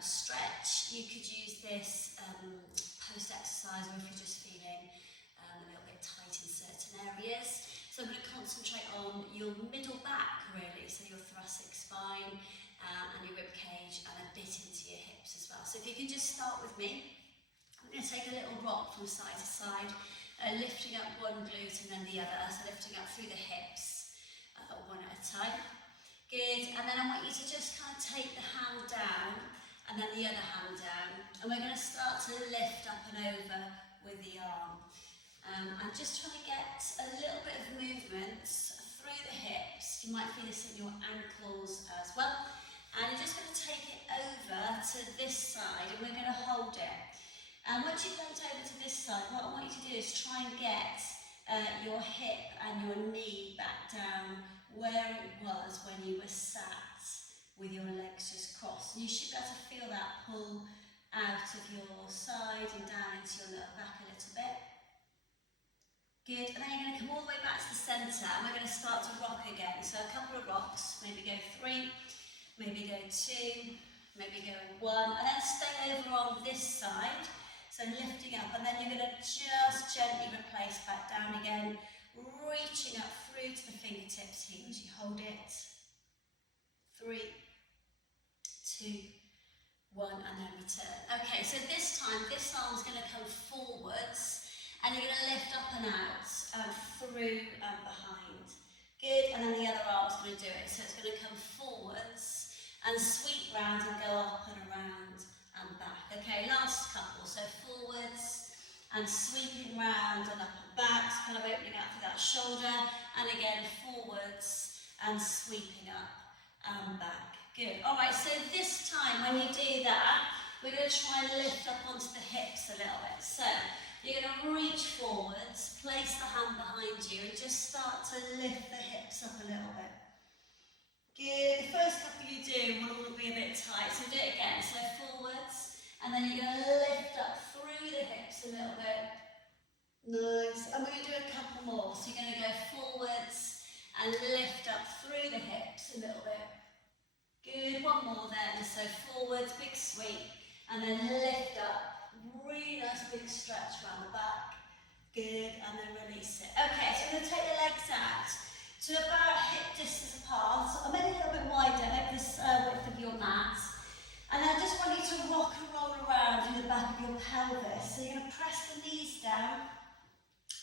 stretch. You could use this post-exercise, or if you're just feeling a little bit tight in certain areas. So I'm going to concentrate on your middle back really, so your thoracic spine and your rib cage, and a bit into your hips as well. So if you can just start with me, I'm going to take a little rock from side to side, lifting up one glute and then the other, so lifting up through the hips, one at a time. Good, and then I want you to just kind of take the hand down and then the other hand down, and we're going to start to lift up and over with the arm. And just trying to get a little bit of movement through the hips. You might feel this in your ankles as well. And you're just going to take it over to this side, and we're going to hold it. And once you've bent over to this side, what I want you to do is try and get your hip and your knee back down where it was when you were sat with your legs just crossed. And you should be able to feel that pull out of your side and down into your lower back a little bit. Good, and then you're going to come all the way back to the centre, and we're going to start to rock again. So a couple of rocks, maybe go 3, maybe go 2, maybe go 1, and then stay over on this side. So lifting up, and then you're going to just gently replace back down again, reaching up through to the fingertips here as you hold it. 3, 2, 1, and then return. Okay, so this time, this arm's going to come forwards, and you're going to lift up and out, through and behind. Good, and then the other arm's going to do it. So it's going to come forwards and sweep round and go up and around and back. Okay, last couple. So forwards and sweeping round and up and back, so kind of opening out through that shoulder, and again forwards and sweeping up and back. Good. All right, so this time when you do that, we're going to try and lift up onto the hips a little bit. So you're going to reach forwards, place the hand behind you, and just start to lift the hips up a little bit. Good. The first couple you do will be a bit tight, so do it again. So forwards, and then you're going to lift up through the hips a little bit. Nice. And we're going to do a couple more. So you're going to go forwards and lift up through the hips a little bit. Good. One more then. So forwards, big sweep, and then lift up. Really nice big stretch around the back. Good, and then release it. Okay, so I'm going to take the legs out to about hip distance apart, or maybe a little bit wider, like this width of your mat. And I just want you to rock and roll around in the back of your pelvis. So you're going to press the knees down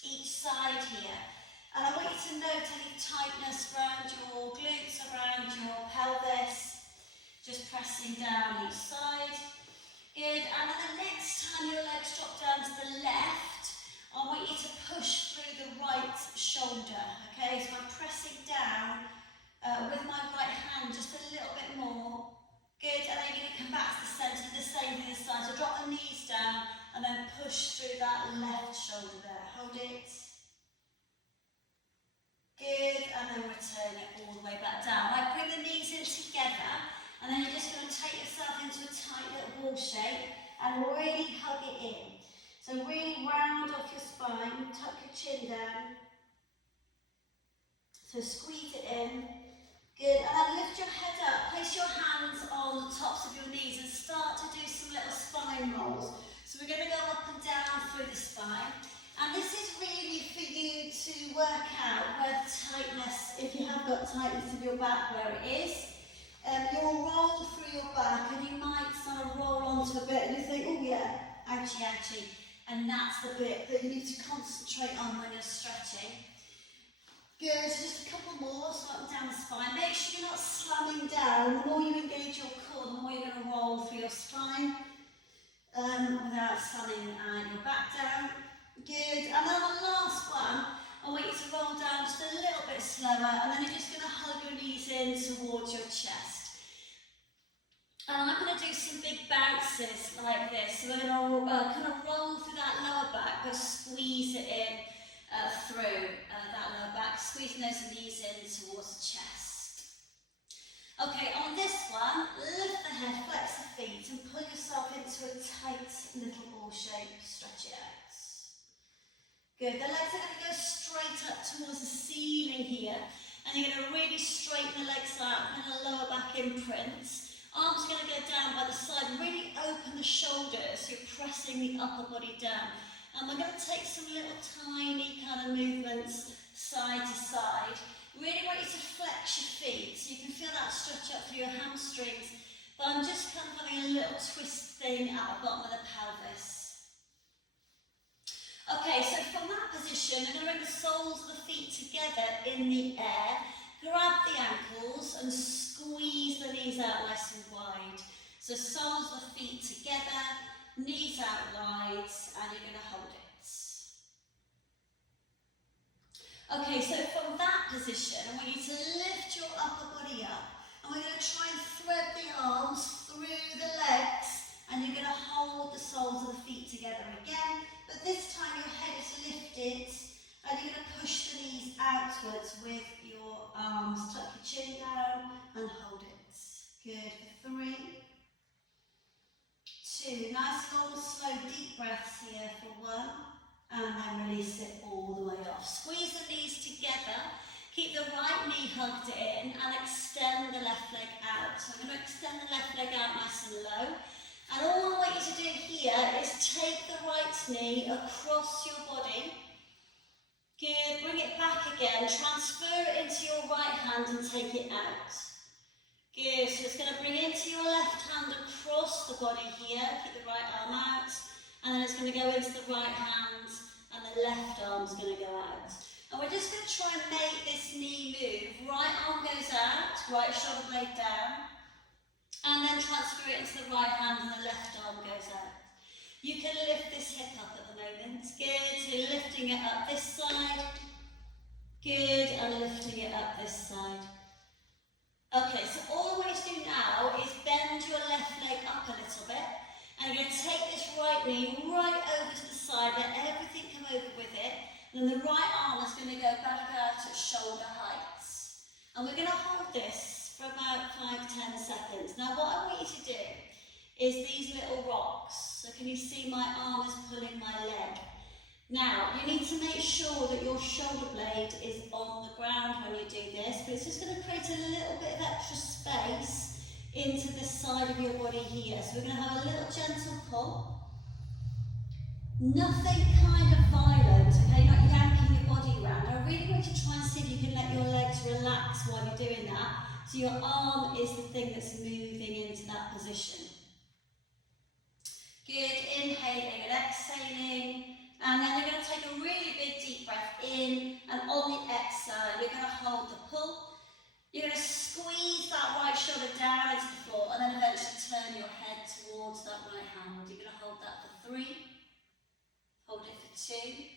each side here. And I want you to note any tightness around your glutes, around your pelvis. Just pressing down each side. Good, and then the next time your legs drop down to the left, I want you to push through the right shoulder, okay? So I'm pressing down with my right hand just a little bit more. Good, and then you're going to come back to the centre, the same thing this side. So drop the knees down and then push through that left shoulder there. Hold it. Good, and then return it all the way back down. Right, bring the knees in together. And then you're just going to take yourself into a tight little ball shape and really hug it in. So really round off your spine, tuck your chin down. So squeeze it in. Good, and then lift your head up. Place your hands on the tops of your knees and start to do some little spine rolls. So we're going to go up and down through the spine. And this is really for you to work out where the tightness, if you have got tightness of your back, where it is. You'll roll through your back, and you might sort of roll onto a bit and you think, oh yeah, ouchie, ouchie. And that's the bit that you need to concentrate on when you're stretching. Good, so just a couple more, so up and down the spine. Make sure you're not slamming down. The more you engage your core, the more you're going to roll through your spine without slamming your back down. Good, and then the last one, I want you to roll down just a little bit slower, and then you're just going to hug your knees in towards your chest. And I'm going to do some big bounces like this. So we're going to kind of roll through that lower back, but squeeze it in through that lower back, squeezing those knees in towards the chest. Okay, on this one, lift the head, flex the feet, and pull yourself into a tight little ball shape. Stretch it out. Good, the legs are going to go straight up towards the ceiling here, and you're going to really straighten the legs out and a lower back imprint. Arms are going to go down by the side, really open the shoulders, you're pressing the upper body down. And we're going to take some little tiny kind of movements side to side. Really want you to flex your feet, so you can feel that stretch up through your hamstrings. But I'm just kind of having a little twist thing at the bottom of the pelvis. Okay, so from that position, I'm going to bring the soles of the feet together in the air. Grab the ankles and squeeze the knees out nice and wide. So soles of the feet together, knees out wide, and you're going to hold it. Okay, so from that position, I want you to lift your upper body up. And we're going to try and thread the arms through the legs, and you're going to hold the soles of the feet together again. But this time your head is lifted, and you're going to push the knees outwards with your arms. Tuck your chin down and hold it. Good. For 3, 2. Nice, long, slow, deep breaths here for 1. And then release it all the way off. Squeeze the knees together. Keep the right knee hugged in and extend the left leg out. So I'm going to extend the left leg out nice and low. And all I want you to do here is take the right knee across your body. Good. Bring it back again. Transfer it into your right hand and take it out. Good. So it's going to bring into your left hand across the body here. Keep the right arm out. And then it's going to go into the right hand, and the left arm's going to go out. And we're just going to try and make this knee move. Right arm goes out, right shoulder blade down, and then transfer it into the right hand, and the left arm goes out. You can lift this hip up at the moment. Good. So you're lifting it up this side. Good. And lifting it up this side. Okay, so all I want you to do now is bend your left leg up a little bit. And you're going to take this right knee right over to the side, let everything come over with it. And then the right arm is going to go back out at shoulder height. And we're going to hold this for about 5-10 seconds. Now what I want you to do is these little rocks. So can you see my arm is pulling my leg? Now you need to make sure that your shoulder blade is on the ground when you do this, but it's just going to create a little bit of extra space into the side of your body here. So we're going to have a little gentle pull. Nothing kind of violent, okay? You're not yanking your body around. I really want you to try and see if you can let your legs relax while you're doing that. So your arm is the thing that's moving into that position. Good. Inhaling and exhaling. And then you're going to take a really big deep breath in, and on the exhale, you're going to hold the pull. You're going to squeeze that right shoulder down into the floor, and then eventually turn your head towards that right hand. You're going to hold that for 3, hold it for 2,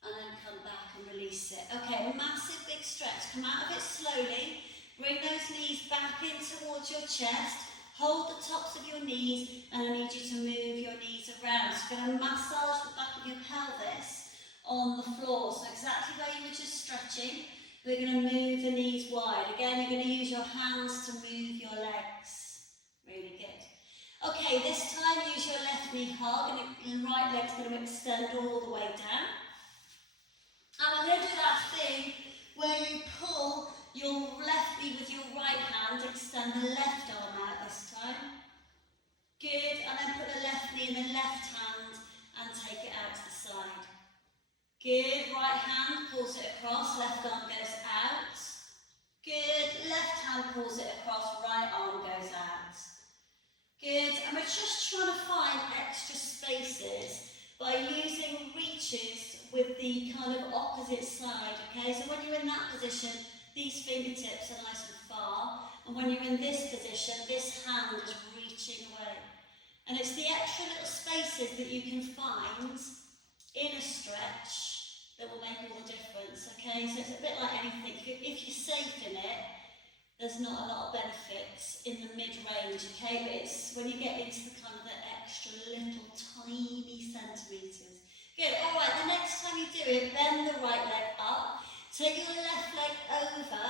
and then come back and release it. Okay, massive big stretch. Come out of it slowly. Bring those knees back in towards your chest. Hold the tops of your knees, and I need you to move your knees around. So you're going to massage the back of your pelvis on the floor. So exactly where you were just stretching. We're going to move the knees wide. Again, you're going to use your hands to move your legs. Really good. Okay, this time use your left knee hug, and the right leg's going to extend all the way down. And we're going to do that thing where you pull your left knee with your right hand, extend the left arm out this time. Good, and then put the left knee in the left hand and take it out to the side. Good, right hand pulls it across, left arm goes out. Good, left hand pulls it across, right arm goes out. Good, and we're just trying to find extra spaces by using reaches with the kind of opposite side, okay? So when you're in that position, these fingertips are nice and far, and when you're in this position, this hand is reaching away. And it's the extra little spaces that you can find in a stretch that will make all the difference, okay? So it's a bit like anything. If you're safe in it, there's not a lot of benefits in the mid-range, okay? But it's when you get into the kind of the extra little tiny centimetres. Good, all right, the next time you do it, bend the right leg up, take your left leg over,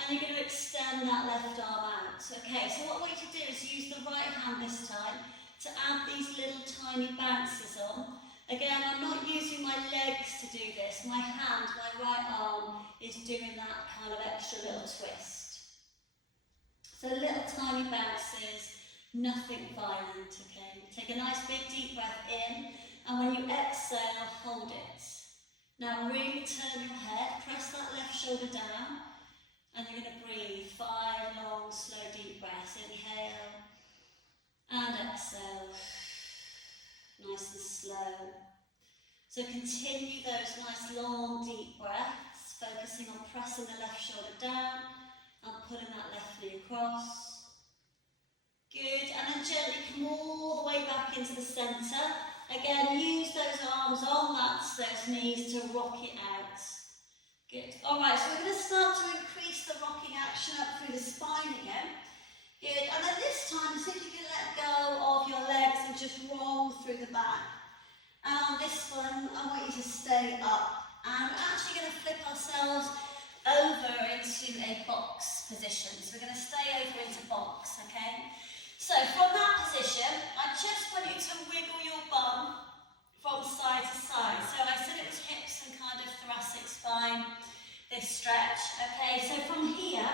and you're going to extend that left arm out. Okay, so what I want you to do is use the right hand this time to add these little tiny bounces on. Again, I'm not using my legs to do this. My hand, my right arm, is doing that kind of extra little twist. So little tiny bounces, nothing violent, okay? Take a nice big deep breath in, and when you exhale, hold it. Now really turn your head, press that left shoulder down, and you're going to breathe 5 long, slow, deep breaths. Inhale, and exhale, nice and slow. So continue those nice long, deep breaths, focusing on pressing the left shoulder down, and pulling that left knee across. Good, and then gently come all the way back into the centre. Again, use those arms on those knees to rock it out. Good. Alright, so we're going to start to increase the rocking action up through the spine again. Good, and then this time, see if you can let go of your legs and just roll through the back. And on this one, I want you to stay up. And we're actually going to flip ourselves over into a box position. So we're going to stay over into box, okay? So from that position, I just want you to wiggle your bum from side to side. So I said it was hips and kind of thoracic spine, this stretch, okay? So from here,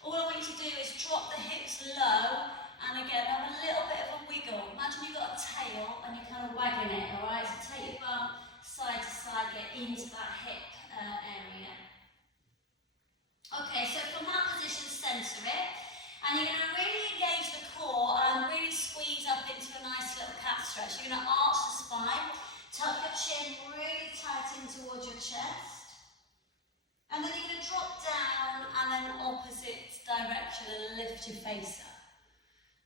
all I want you to do is drop the hips low, and again, have a little bit of a wiggle. Imagine you've got a tail and you're kind of wagging it, all right? So take your bum side to side, get into that hip area. Okay, so from that position, centre it, and you're going to really engage the core and really squeeze up into a nice little cat stretch. You're going to arch the spine, tuck your chin really tight in towards your chest, and then you're going to drop down and then opposite direction and lift your face up.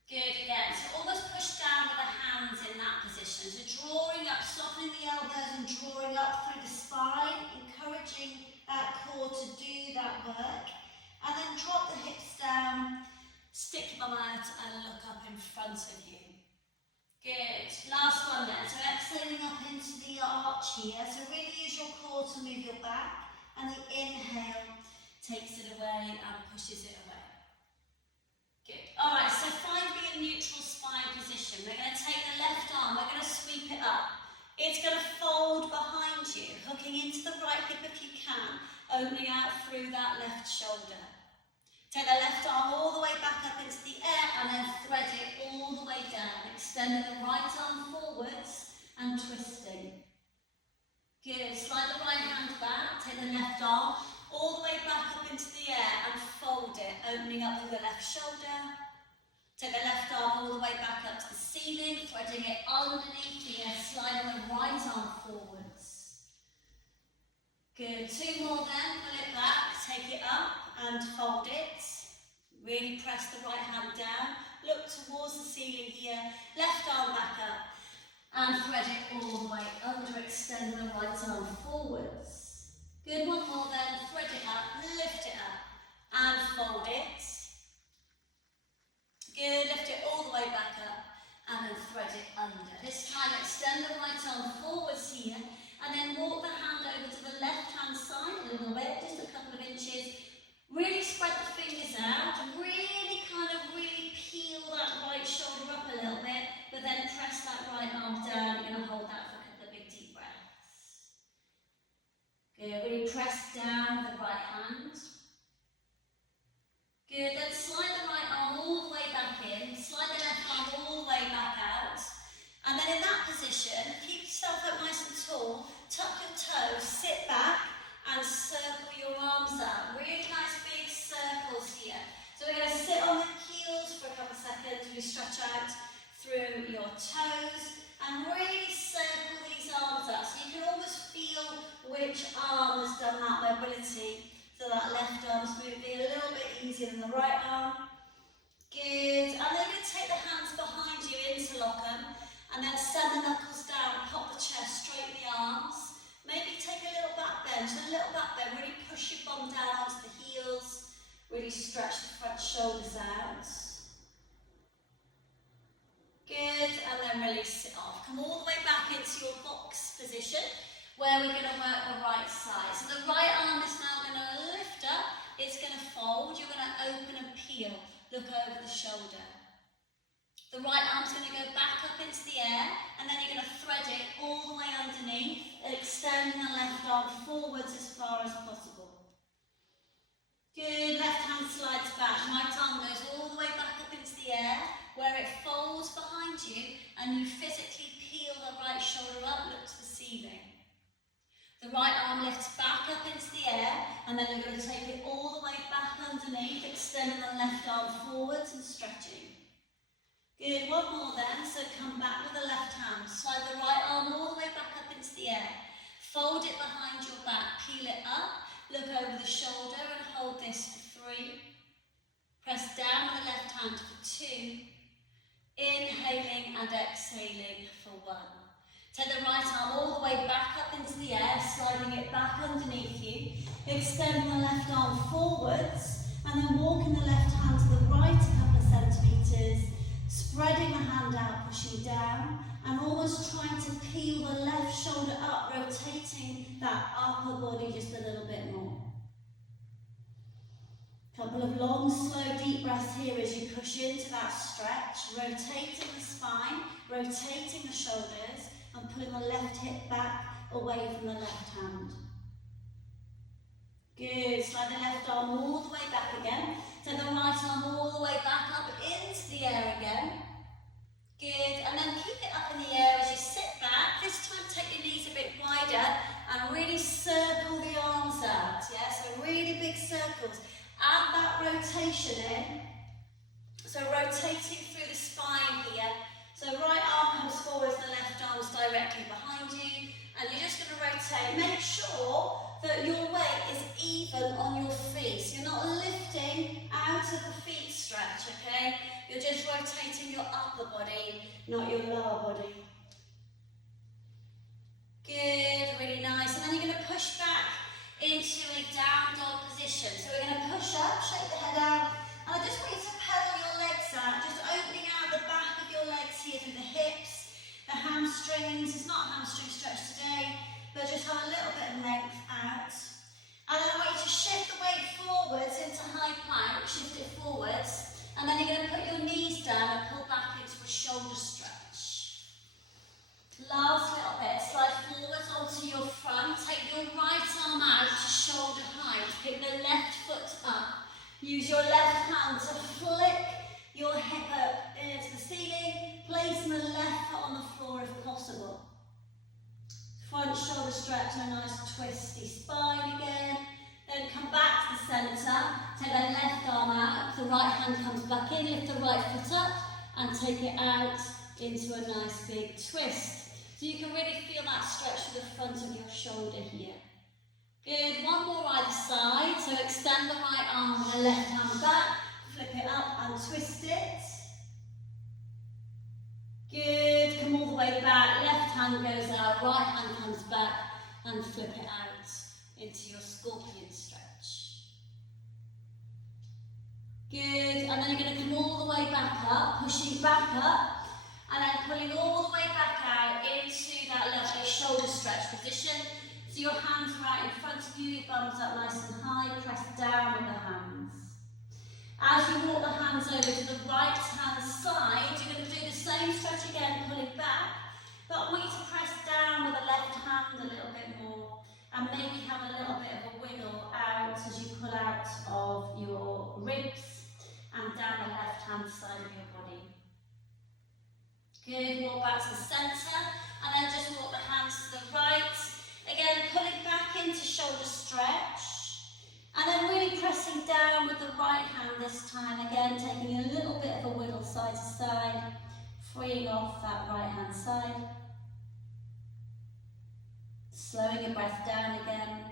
Good, again, so almost push down with the hands in that position. So drawing up, softening the elbows and drawing up through the spine, encouraging that core to do that work. And then drop the hips down, stick your bum out and look up in front of you. Good, last one then. So exhaling up into the arch here. So really use your core to move your back, and the inhale takes it away and pushes it away. Good. Alright, so find me a neutral spine position. We're going to take the left arm, we're going to sweep it up. It's going to fold behind you, hooking into the right hip if you can, opening out through that left shoulder. Take the left arm all the way back up into the air and then thread it all the way down, extending the right arm forwards and twisting. Good. Slide the right hand back, take the left arm all the way back up into the air and fold it, opening up through the left shoulder. Take the left arm all the way back up to the ceiling, threading it underneath the ear, sliding the right arm forwards. Good, 2 more then, pull it back, take it up and fold it. Really press the right hand down, look towards the ceiling here, left arm back up and thread it all the way under, extend the right arm forwards. Good, 1 more then, thread it up, lift it up and fold it. Good, lift it all the way back up and then thread it under. This time extend the right arm forwards here and then walk the hand over to the left hand side a little bit, just a couple of inches. Really spread the fingers out, really peel that right shoulder up a little bit, but then press that right arm down. You're going to hold that for a couple of big deep breaths. Good, really press down with the right hand. Good, then slide the right arm all the way back in, slide the left arm all the way back out, and then in that position, keep yourself up nice and tall, tuck your toes, sit back and circle your arms out. Really nice big circles here. So we're going to sit on the heels for a couple of seconds, really stretch out through your toes and really circle these arms up. So you can almost feel which arm has done that mobility. So that left arm's moving a little bit easier than the right arm. Good. And then we're going to take the hands behind you, interlock them, and then send the knuckles down, pop the chest, straighten the arms. Maybe take a little back bend, really push your bum down onto the heels, really stretch the front shoulders out. Good, and then release it off. Come all the way back into your box position, where we're going to work the right side. So the right arm is now going to lift up, it's going to fold, you're going to open and peel, look over the shoulder. The right arm's going to go back up into the air, and then you're going to thread it all the way underneath, extending the left arm forwards as far as possible. Good, left hand slides back, right arm goes all the way back up into the air, where it folds behind you, and you physically peel the right shoulder up, look to the ceiling. The right arm lifts back up into the air, and then you're going to take it all the way back underneath, extending the left arm forwards and stretching. Good, one more then, so come back with the left hand, slide the right arm all the way back up into the air, fold it behind your back, peel it up, look over the shoulder and hold this for 3. Press down with the left hand for 2. Inhaling and exhaling for 1. Take the right arm all the way back up into the air, sliding it back underneath you. Extend the left arm forwards and then walking the left hand to the right a couple of centimetres, spreading the hand out, pushing down, and almost trying to peel the left shoulder up, rotating that upper body just a little bit more. Couple of long, slow, deep breaths here as you push into that stretch, rotating the spine, rotating the shoulders, and pulling the left hip back away from the left hand. Good, slide the left arm all the way back again. Take the right arm all the way back up into the air again. Good, and then keep it up in the air as you sit back. This time take your knees a bit wider and really circle the arms out, yeah? So really big circles. Add that rotation in. So rotating through the spine here. So right arm comes forward, the left arm's directly behind you. And you're just going to rotate. Make sure that your weight is even on your feet. So you're not lifting out of the feet stretch, okay? You're just rotating your upper body, not your lower body. Good, really nice. And then you're going to push back into a down dog position. So we're going to push up, shake the head out. And I just want you to pedal your legs out, just opening out the back of your legs here through the hips, the hamstrings. It's not a hamstring stretch today, but just have a little bit of length out. And then I want you to shift the weight forwards into high plank, shift it forwards. And then you're going to put your knees down and pull back into a shoulder stretch. Last little bit, slide forwards onto your front, take your right arm out to shoulder height, pick the left foot up. Use your left hand to flick your hip up into the ceiling, placing the left foot on the floor if possible. Front shoulder stretch and a nice twisty spine again. Then come back to the centre, take that left arm out, the right hand comes back in, lift the right foot up and take it out into a nice big twist. So you can really feel that stretch to the front of your shoulder here. Good, one more either side, so extend the right arm with the left hand back, flip it up and twist it. Good, come all the way back, left hand goes out, right hand comes back and flip it out into your scorpion stretch. Good, and then you're going to come all the way back up, pushing back up, and then pulling all the way back out into that lovely shoulder stretch position. So your hands right in front of you, your bums up nice and high, press down with the hands. As you walk the hands over to the right hand side, you're going to do the same stretch again, pulling back, but I want you to press down with the left hand a little bit more, and maybe have a little bit of a wiggle out as you pull out of your ribs and down the left hand side of your body. Good, walk back to the centre, and then just walk the hands to the right. Again, pulling back into shoulder stretch, and then really pressing down with the right hand this time. Again, taking a little bit of a wiggle side to side, freeing off that right hand side. Slowing your breath down again.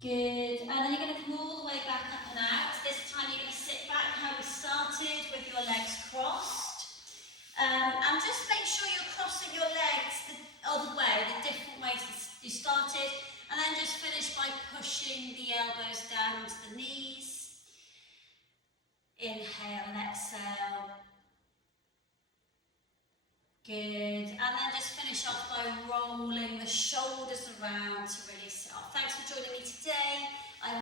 Good, and then you're going to come all the way back up and out. This time you're going to sit back how we started with your legs crossed. And just make sure you're crossing your legs the other way, the different ways you started. And then just finish by pushing the elbows down onto the knees. Inhale and exhale. Good, and then just finish off by rolling the shoulders around to really sit up. Thanks for joining me today.